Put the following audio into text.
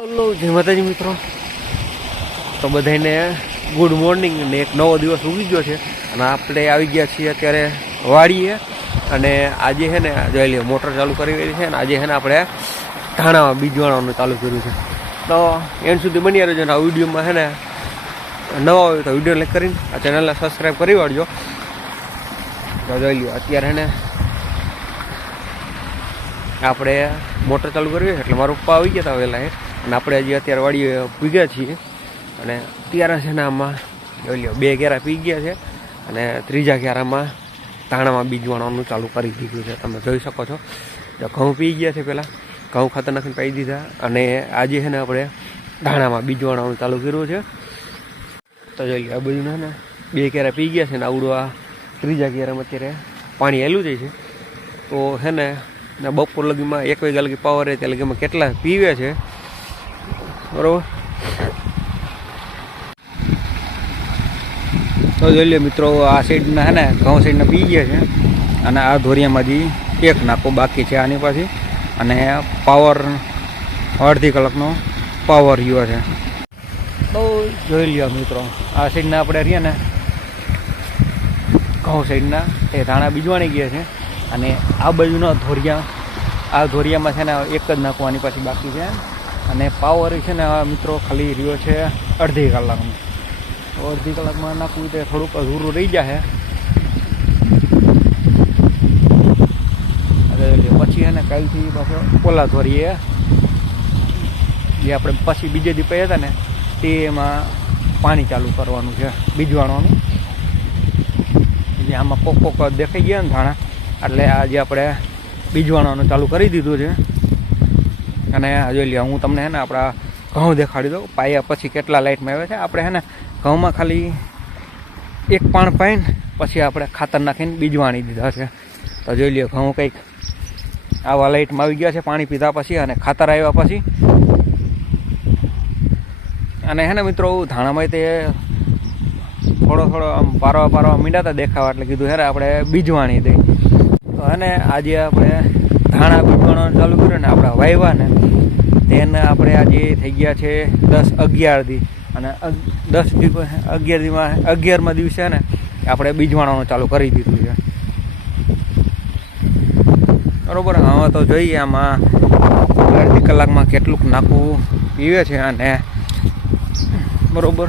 Hello જય માતાજી મિત્રો, તો બધાને ગુડ મોર્નિંગ ને એક નવો દિવસ ઉગી ગયો છે અને આપણે આવી ગયા છીએ અત્યારે વાડીએ. અને આજે છે ને જોઈ લ્યો મોટર ચાલુ કરી છે ને આજે છે ને આપણે ધાણામાં બીજ વાળવાનું ચાલુ કર્યું છે. તો એન્ડ સુધી બની રહેજો ને આ વિડીયોમાં છે ને નવા હોય તો વિડીયો લાઈક કરીને આ ચેનલને સબસ્ક્રાઈબ કરી વાળજો. તો જોઈ લ્યો અત્યારે છે ને આપણે મોટર ચાલુ કરવી એટલે મારા પપ્પા આવી ગયા હતા વહેલા અને આપણે હજી અત્યારે વાડીએ પીગ્યા છીએ. અને અત્યારે છે ને આમાં જોઈ લો 2 ઘેરા પી ગયા છે અને ત્રીજા ઘેરામાં ધાણામાં બીજ વાળવાનું ચાલુ કરી દીધું છે. તમે જોઈ શકો છો ઘઉં પી ગયા છે, પહેલાં ઘઉં ખાતર નાખીને પાઈ દીધા અને આજે છે ને આપણે ધાણામાં બીજ વાળવાનું ચાલુ કર્યું છે. તો જોઈ લો આ બધું છે ને 2 ઘેરા પી ગયા છે ને આવડું આ ત્રીજા ઘેરામાં અત્યારે પાણી હેલું જાય છે. તો છે ને બપોર લગીમાં 1 વાગ્યા લગી પાવર રહે ત્યાં લગીમાં કેટલા પીવે છે બરાબર. તો જોઈ લો મિત્રો આ સાઈડના છે ને ઘઉં સાઈડના પી ગયા છે અને આ ધોરિયામાંથી એક નાકો બાકી છે આની પાછી. અને પાવર અડધી કલાકનો પાવર રહ્યો છે. તો જોઈ લો મિત્રો આ સાઈડના આપણે રહીએ ને ઘઉં સાઈડના એ ધાણા બીજવાણી ગયા છે અને આ બાજુના ધોરિયામાં છે ને એક જ નાખવાની પાછી બાકી છે. અને પાવર છે ને મિત્રો ખાલી રહ્યો છે અડધી કલાકનો. તો અડધી કલાકમાં નાખવું તો થોડુંક અધૂરું રહી જાય. પછી છે ને કાલથી પાછો ઓલા ધોરીએ જે આપણે પછી બીજે દી પયા હતા ને તેમાં પાણી ચાલુ કરવાનું છે બીજ વાળવાનું. જે આમાં કોક દેખાઈ ગયા ને ધાણા એટલે આજે આપણે બીજ વાળવાનું ચાલુ કરી દીધું છે. અને જોઈ લો હું તમને છે ને આપણા ઘઉં દેખાડી દઉં પાયા પછી કેટલા લાઇટમાં આવે છે. આપણે છે ને ઘઉંમાં ખાલી 1 પાણ પાઈને પછી આપણે ખાતર નાખીને બીજ વાણી દીધા છે. તો જોઈ લો ઘઉં કંઈક આવા લાઇટમાં આવી ગયા છે પાણી પીધા પછી અને ખાતર આવ્યા પછી. અને છે ને મિત્રો ધાણામાં તે થોડો આમ પારવા મીંડાતા દેખાવા એટલે કીધું હેરે આપણે બીજ વાણી દઈ. તો હે ને આજે આપણે ધાણા બીજ વાળવાનું ચાલુ કર્યું ને આપણે વાવ્યા ને તેને આપણે આજે થઈ ગયા છે 10-11 દી. અને 11મા દિવસે ને આપણે બીજ વાળવાનું ચાલુ કરી દીધું છે બરાબર. હવે તો જોઈએ આમાં અડધી કલાકમાં કેટલુંક નાખવું પીવે છે અને બરાબર.